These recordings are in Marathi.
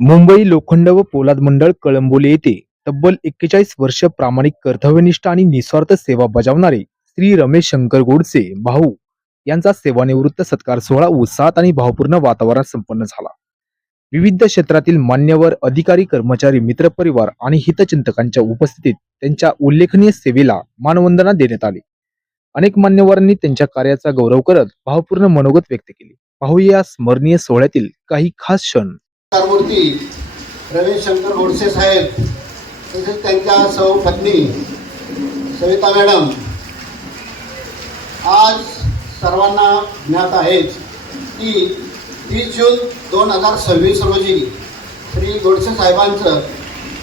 मुंबई लोखंड व पोलाद मंडळ कळंबोली येथे तब्बल 41 वर्ष प्रामाणिक कर्तव्यनिष्ठ आणि निस्वार्थ सेवा बजावणारे श्री रमेश शंकर गोडसे भाऊ यांचा सेवानिवृत्त सत्कार सोहळा उत्साहात आणि भावपूर्ण वातावरणात संपन्न झाला। विविध क्षेत्रातील मान्यवर अधिकारी, कर्मचारी, मित्रपरिवार आणि हितचिंतकांच्या उपस्थितीत त्यांच्या उल्लेखनीय सेवेला मानवंदना देण्यात आली। अनेक मान्यवरांनी त्यांच्या कार्याचा गौरव करत भावपूर्ण मनोगत व्यक्त केले। पाहूया या स्मरणीय सोहळ्यातील काही खास क्षण। मूर्ती रमेश शंकर गोडसे साहेब तसेच त्यांच्या सौ पत्नी सविता मॅडम आज सर्वांना ज्ञात आहेच की 30 जून 2026 रोजी श्री गोडसे साहेबांचं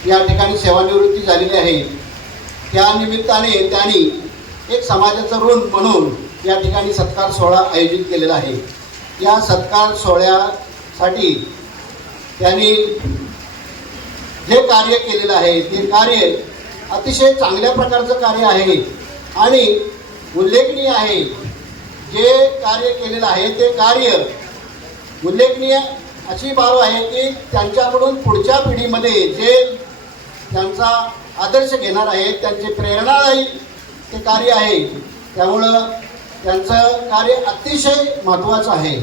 या ठिकाणी सेवानिवृत्ती झालेली आहे। त्या निमित्ताने त्यांनी एक समाजाचं ऋण म्हणून या ठिकाणी सत्कार सोहळा आयोजित केलेला आहे। या सत्कार सोहळ्यासाठी त्यांनी जे कार्य केलेलं आहे ते कार्य अतिशय चांगल्या प्रकारचं कार्य आहे आणि उल्लेखनीय आहे। जे कार्य केलेलं आहे ते कार्य उल्लेखनीय अशी बाब आहे की त्यांच्याकडून पुढच्या पिढीमध्ये जे त्यांचा आदर्श घेणार आहे त्यांचे प्रेरणादायी ते कार्य आहे। त्यामुळं त्यांचं कार्य अतिशय महत्त्वाचं आहे।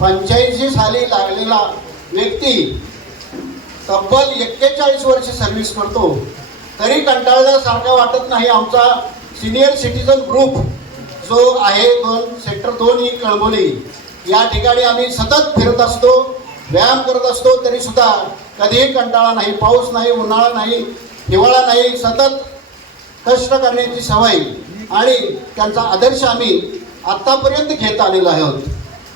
85 साली लागलेला व्यक्ती तब्बल 41 वर्ष सर्व्हिस करतो तरी कंटाळल्यासारखा वाटत नाही। आमचा सिनियर सिटीजन ग्रुप जो आहे सेक्टर 2 ही कळंबोली या ठिकाणी आम्ही सतत फिरत असतो, व्यायाम करत असतो, तरी सुद्धा कधीही कंटाळा नाही। पाऊस नाही, उन्हाळा नाही, हिवाळा नाही, सतत कष्ट करण्याची सवय आणि त्यांचा आदर्श आम्ही आत्तापर्यंत घेत आलेलो आहोत।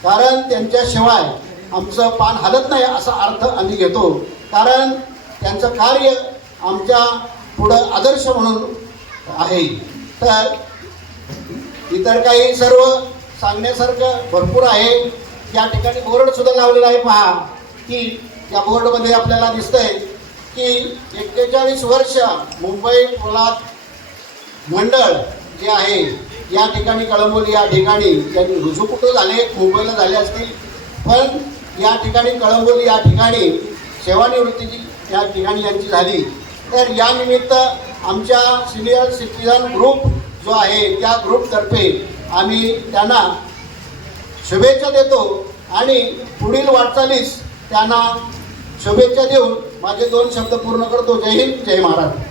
कारण त्यांच्याशिवाय आमचं पान हलत नाही असा अर्थ आम्ही घेतो। कारण त्यांचं कार्य आमच्या पुढं आदर्श म्हणून आहे। तर इतर काही सर्व सांगण्यासारखं भरपूर आहे। या ठिकाणी बोर्ड सुद्धा लावलेला आहे, पहा की या बोर्डमध्ये आपल्याला दिसतंय की 41 वर्ष मुंबई पोलाद मंडळ जे आहे या ठिकाणी कळंबोली या ठिकाणी त्यांनी रुजू कुठं झाले, मुंबईला झाले असतील, पण या ठिकाणी कळंबोली या ठिकाणी सेवानिवृत्तीची या ठिकाणी यांची झाली। तर या निमित्त आमच्या सिनियर सिटीजन ग्रुप जो आहे त्या ग्रुपतर्फे आम्ही त्यांना शुभेच्छा देतो आणि पुढील वाटचालीस त्यांना शुभेच्छा देऊन माझे 2 शब्द पूर्ण करतो। जय हिंद, जय महाराष्ट्र।